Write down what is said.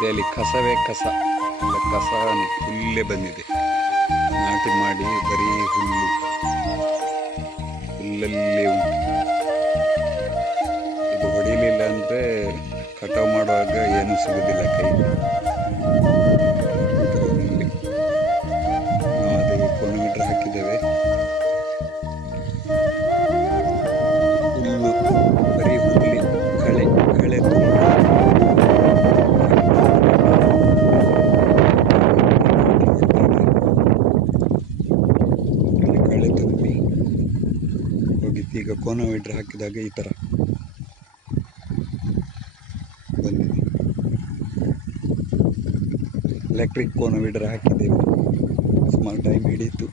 ಗದ್ದೆಯಲ್ಲಿ ಕಸವೇ ಕಸ, ಎಲ್ಲ ಕಸನೇ ಹುಲ್ಲೇ ಬಂದಿದೆ. ನಾಟಿ ಮಾಡಿ ಬರೀ ಹುಲ್ಲು ಹುಲ್ಲಲ್ಲೇ ಉಂಟು. ಇದು ಹೊಡಿಲಿಲ್ಲ ಅಂದರೆ ಕಟಾವು ಮಾಡುವಾಗ ಏನೂ ಸಿಗೋದಿಲ್ಲ ಕೈಗೆ. ನಾವು ಅದಕ್ಕೆ ಕೊನಮೀಟರ್ ಹಾಕಿದ್ದೇವೆ. ಹುಲ್ಲು ಬರೀ ಹುಲ್ಲಿ, ಕಳೆ ಕಳೆ ತುಂಬ. ಕಳೆ ತುಂಬಿ ಹೋಗಿತ್ತು. ಈಗ ಕೋನೋಮೀಟರ್ ಹಾಕಿದಾಗ ಈ ಥರ ಬಂದಿದೆ. ಎಲೆಕ್ಟ್ರಿಕ್ ಕೋನೋಮೀಟರ್ ಹಾಕಿದ್ದೇವೆ, ಸುಮಾರು ಟೈಮ್ ಹಿಡಿಯಿತು.